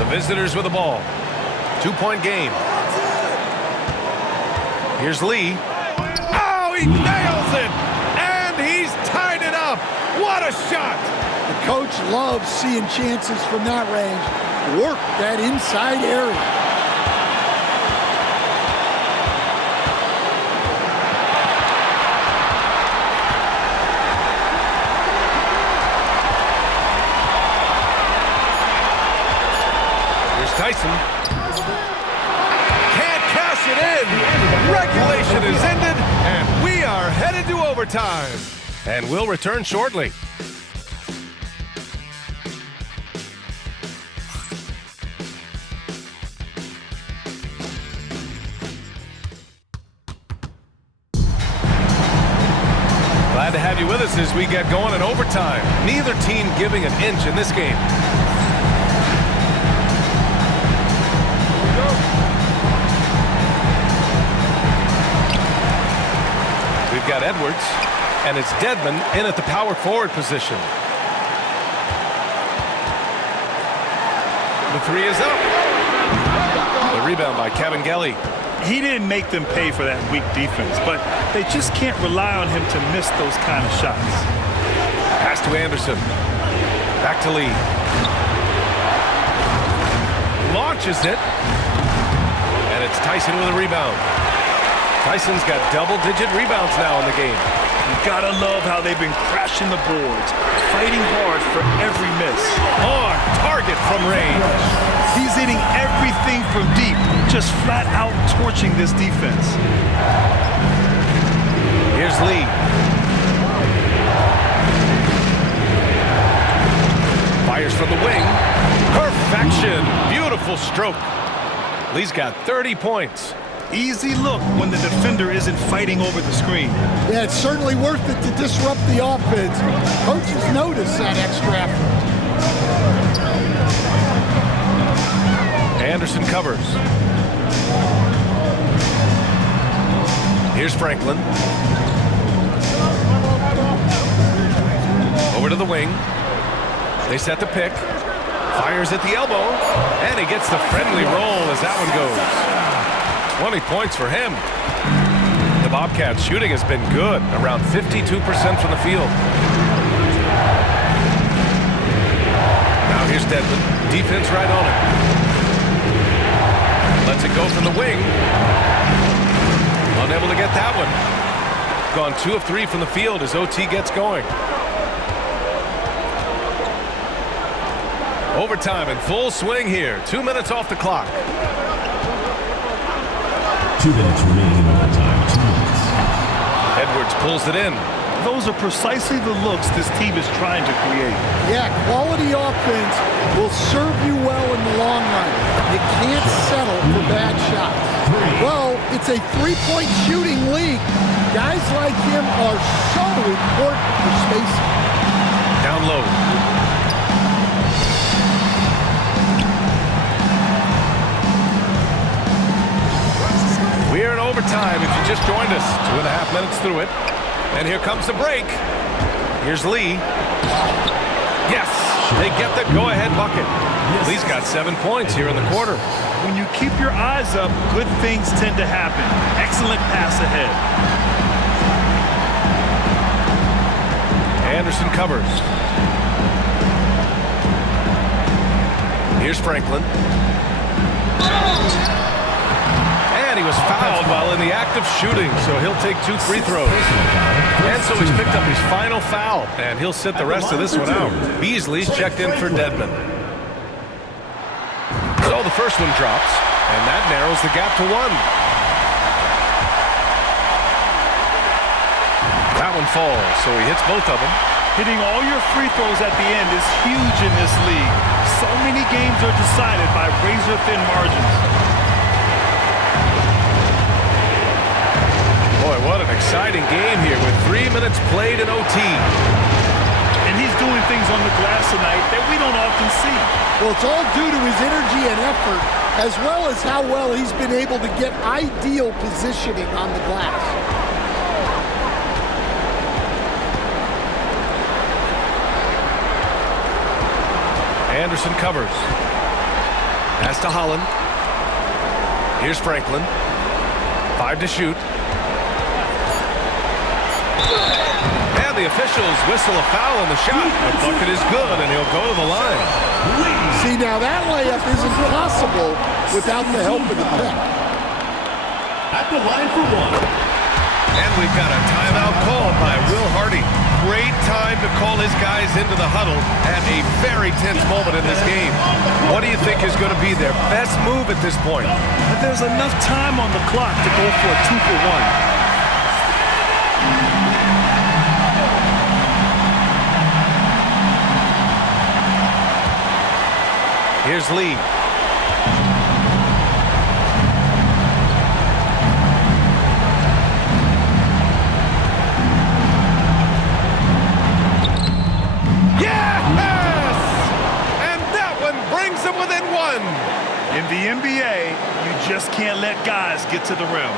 Visitors with the ball. 2-point game. Here's Lee. Oh, he nails it! And he's tied it up! What a shot! The coach loves seeing chances from that range. Work that inside area. Tyson can't cash it in. Regulation is ended, and we are headed to overtime. And we'll return shortly. Glad to have you with us as we get going in overtime. Neither team giving an inch in this game. We've got Edwards, and it's Dedmon in at the power forward position. The three is up. The rebound by Kevin Gelly. He didn't make them pay for that weak defense, but they just can't rely on him to miss those kind of shots. Pass to Anderson. Back to Lee. Launches it. And it's Tyson with a rebound. Tyson's got double-digit rebounds now in the game. You gotta love how they've been crashing the boards, fighting hard for every miss. On target from range. He's hitting everything from deep, just flat out torching this defense. Here's Lee. Fires from the wing. Perfection. Beautiful stroke. Lee's got 30 points. Easy look when the defender isn't fighting over the screen. Yeah, it's certainly worth it to disrupt the offense. Coaches notice that extra effort. Anderson covers. Here's Franklin. Over to the wing. They set the pick. Fires at the elbow. And he gets the friendly roll as that one goes. 20 points for him. The Bobcats shooting has been good, around 52% from the field. Dedmon. Defense right on him. Lets it go from the wing. Unable to get that one. Gone 2 of 3 from the field as OT gets going. Overtime in full swing here. 2 minutes off the clock. 2 minutes remaining in overtime. 2 minutes. Edwards pulls it in. Those are precisely the looks this team is trying to create. Yeah, quality offense will serve you well in the long run. You can't settle for bad shots. Well, it's a three-point shooting league. Guys like him are so important for spacing. Down low. We're in overtime if you just joined us. 2.5 minutes through it. And here comes the break. Here's Lee. Yes, they get the go-ahead bucket. Lee's got 7 points here in the quarter. When you keep your eyes up, good things tend to happen. Excellent pass ahead. Anderson covers. Here's Franklin. And he was fouled while in the act of shooting, so he'll take 2 free throws. And so he's picked up his final foul, and he'll sit the rest of this one out. Beasley's checked in for Dedmon. So the first one drops, and that narrows the gap to 1. That one falls, so he hits both of them. Hitting all your free throws at the end is huge in this league. So many games are decided by razor-thin margins. Boy, what an exciting game here with 3 minutes played in OT. And he's doing things on the glass tonight that we don't often see. Well, it's all due to his energy and effort, as well as how well he's been able to get ideal positioning on the glass. Anderson covers. Pass to Holland. Here's Franklin. 5 to shoot. And the officials whistle a foul on the shot. The bucket is good, and he'll go to the line. See, now that layup isn't possible without the help of the pick. At the line for 1. And we've got a timeout called by Will Hardy. Great time to call his guys into the huddle at a very tense moment in this game. What do you think is going to be their best move at this point? But there's enough time on the clock to go for a 2-for-1. Here's Lee. Yes! And that one brings them within 1. In the NBA, you just can't let guys get to the rim.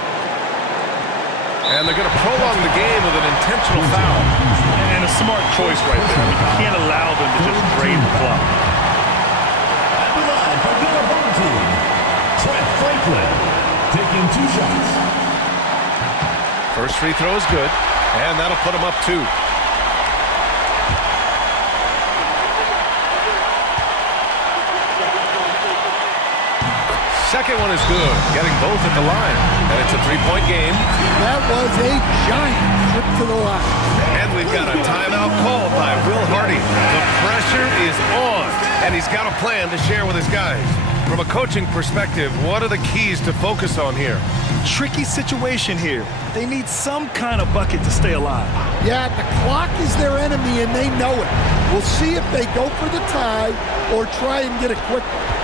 And they're going to prolong the game with an intentional foul. And a smart choice right there. You can't allow them to just drain the clock. At the line for the home team, Trent Franklin taking 2 shots. First free throw is good, and that'll put him up 2. Second one is good, getting both at the line. And it's a 3-point game. That was a giant trip to the line. And we've got a timeout called by Will Hardy. The pressure is on, and he's got a plan to share with his guys. From a coaching perspective, what are the keys to focus on here? Tricky situation here. They need some kind of bucket to stay alive. Yeah, the clock is their enemy, and they know it. We'll see if they go for the tie or try and get a quick one.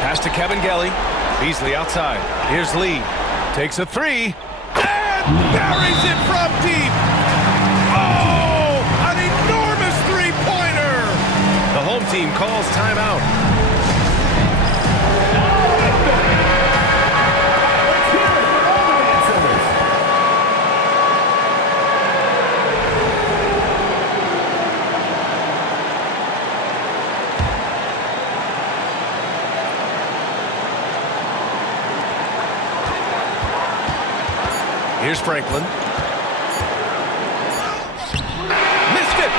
Pass to Kevin Gelly. Beasley outside. Here's Lee. Takes a 3. And buries it from deep. Oh, an enormous 3-pointer. The home team calls timeout. Here's Franklin. Missed it.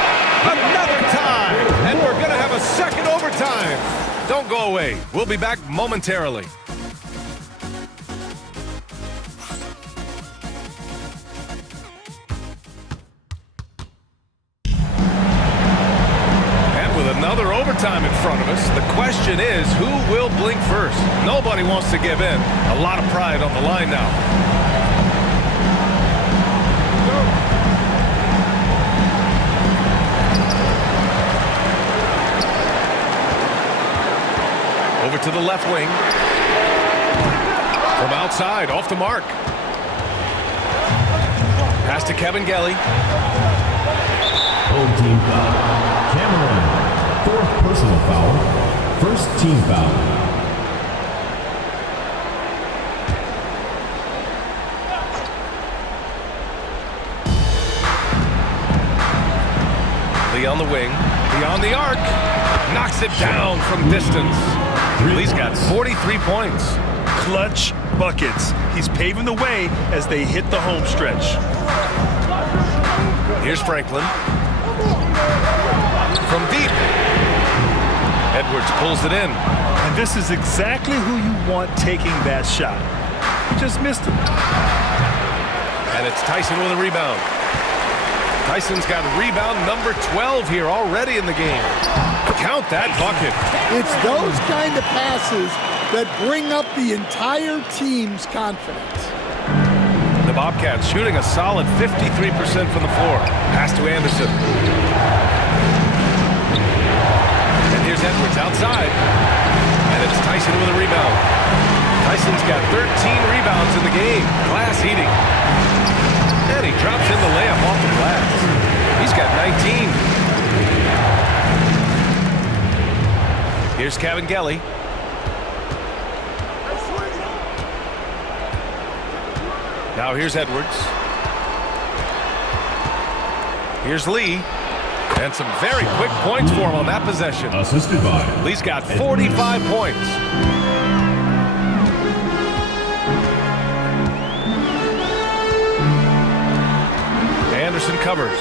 Another tie! And we're going to have a second overtime. Don't go away. We'll be back momentarily. And with another overtime in front of us, the question is, who will blink first? Nobody wants to give in. A lot of pride on the line now. Over to the left wing. From outside, off the mark. Pass to Kevin Gelly. Home team foul. Cameron. 4th personal foul. 1st team foul. Lee on the wing. Beyond the arc. Knocks it down from distance. Lee's got 43 points. Clutch buckets. He's paving the way as they hit the home stretch. Here's Franklin. From deep. Edwards pulls it in. And this is exactly who you want taking that shot. He just missed it. And it's Tyson with a rebound. Tyson's got rebound number 12 here already in the game. Count that bucket. It's those kind of passes that bring up the entire team's confidence. The Bobcats shooting a solid 53% from the floor. Pass to Anderson. And here's Edwards outside. And it's Tyson with a rebound. Tyson's got 13 rebounds in the game. Glass eating. And he drops in the layup off the glass. He's got 19. Here's Kevin Gelly. Now here's Edwards. Here's Lee. And some very quick points for him on that possession. Assisted by Lee's got 45 points. Anderson covers.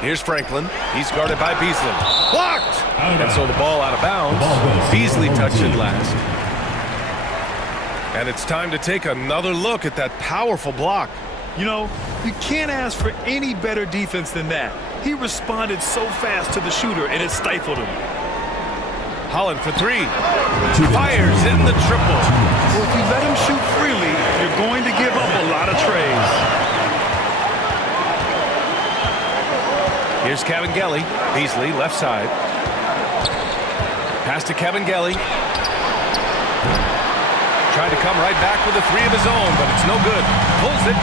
Here's Franklin. He's guarded by Beasley. Blocked! And so the ball out of bounds. Beasley touched it last. And it's time to take another look at that powerful block. You know, you can't ask for any better defense than that. He responded so fast to the shooter, and it stifled him. Holland for three. Fires in the triple. Well, if you let him shoot freely, you're going to give up a lot of trays. Here's Kevin Gelly. Beasley, left side. Pass to Kevin Gelly. Trying to come right back with a three of his own, but it's no good. Pulls it.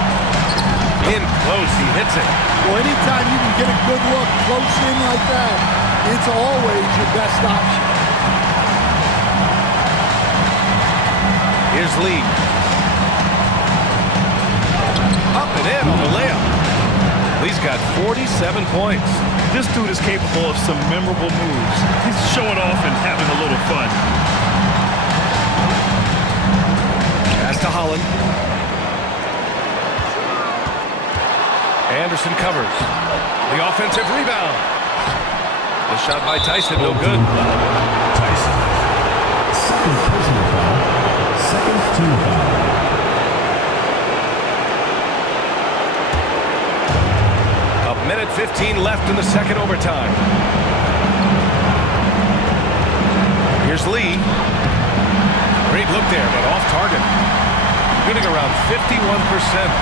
In close, he hits it. Well, anytime you can get a good look close in like that, it's always your best option. Here's Lee. Up and in on the layup. Lee's got 47 points. This dude is capable of some memorable moves. He's showing off and having a little fun. Pass to Holland. Anderson covers. The offensive rebound. The shot by Tyson, no good. Tyson. 2nd personal foul. 2nd team foul. Minute 15 left in the second overtime. Here's Lee. Great look there, but off target. Shooting around 51%.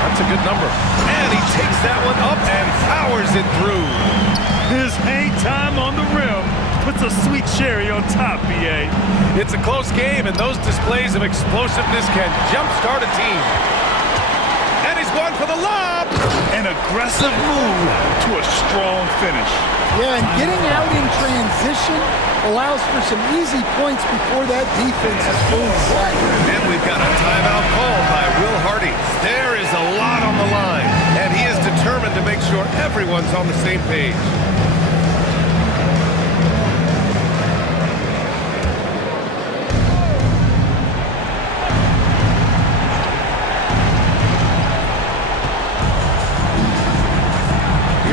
That's a good number. And he takes that one up and powers it through. His hang time on the rim puts a sweet cherry on top, BA. It's a close game, and those displays of explosiveness can jumpstart a team. And he's going for the lob. An aggressive move to a strong finish. Yeah, and getting out in transition allows for some easy points before that defense is fully set. And we've got a timeout called by Will Hardy. There is a lot on the line, and he is determined to make sure everyone's on the same page.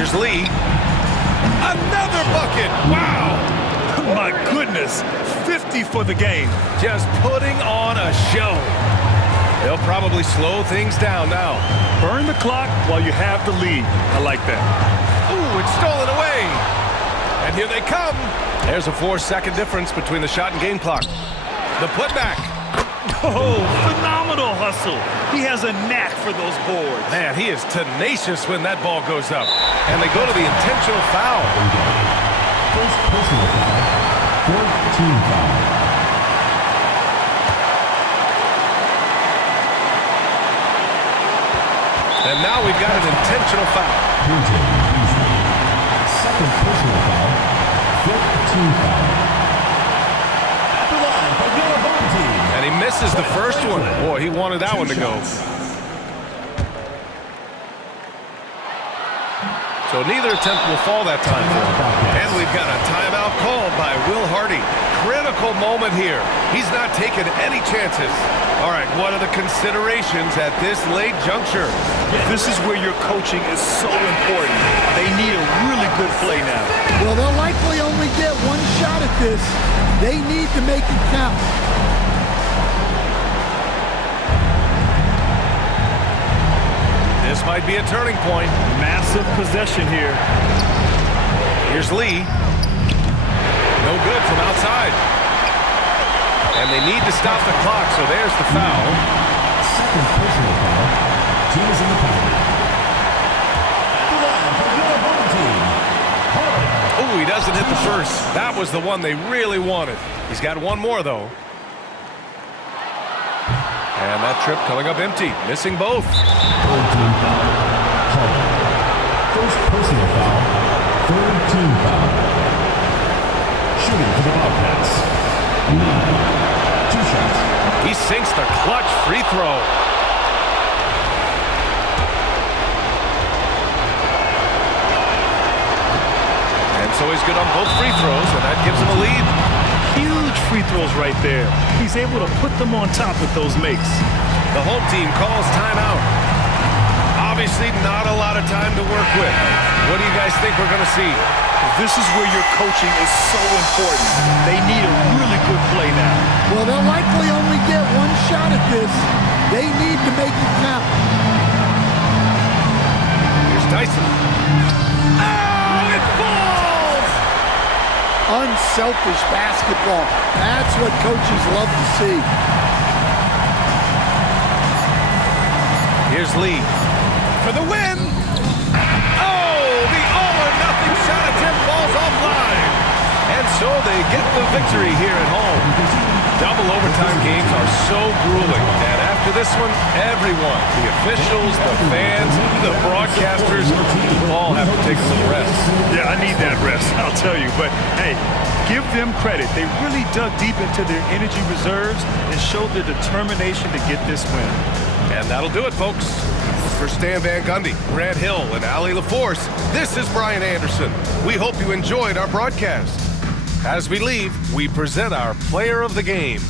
Here's Lee. Another bucket. Wow. My goodness, 50 for the game. Just putting on a show. They'll probably slow things down now. Burn the clock while you have the lead. I like that. Ooh, it's stolen away. And here they come. There's a 4-second difference between the shot and game clock. The putback. Oh, phenomenal hustle. He has a knack for those boards. Man, he is tenacious when that ball goes up. And they go to the intentional foul. First personal foul. Fourth team foul. And now we've got an intentional foul. Second personal foul. Fifth team foul. At the line for your home team. And he misses the first one. Boy, he wanted that one to go. So neither attempt will fall that time for him. And we've got a timeout called by Will Hardy. Critical moment here. He's not taking any chances. All right, what are the considerations at this late juncture? This is where your coaching is so important. They need a really good play now. Well, they'll likely only get one shot at this. They need to make it count. This might be a turning point. Massive possession here. Here's Lee. No good from outside. And they need to stop the clock, so there's the foul. Second personal foul. Team is in the penalty. At the line for your home team. Oh, he doesn't hit the first. That was the one they really wanted. He's got one more, though. And that trip coming up empty, missing both. Third team foul. First personal foul. Third team foul. Shooting for the Bobcats. 9. 2 shots. He sinks the clutch free throw. And so he's good on both free throws, and that gives him a lead. Huge free throws right there. He's able to put them on top with those makes. The home team calls timeout. Obviously not a lot of time to work with. What do you guys think we're going to see? This is where your coaching is so important. They need a really good play now. Well, they'll likely only get one shot at this. They need to make it count. Here's Tyson. Oh, it falls! Unselfish basketball. That's what coaches love to see. Here's Lee for the win. Oh, the all-or-nothing shot attempt falls offline. And so they get the victory here at home. Double overtime games are so grueling. And after this one, everyone, the officials, the fans, the broadcasters, all have to take a little rest. Yeah, I need that rest, I'll tell you. But, hey, give them credit. They really dug deep into their energy reserves and showed their determination to get this win. And that'll do it, folks. For Stan Van Gundy, Grant Hill, and Ali LaForce, this is Brian Anderson. We hope you enjoyed our broadcast. As we leave, we present our player of the game.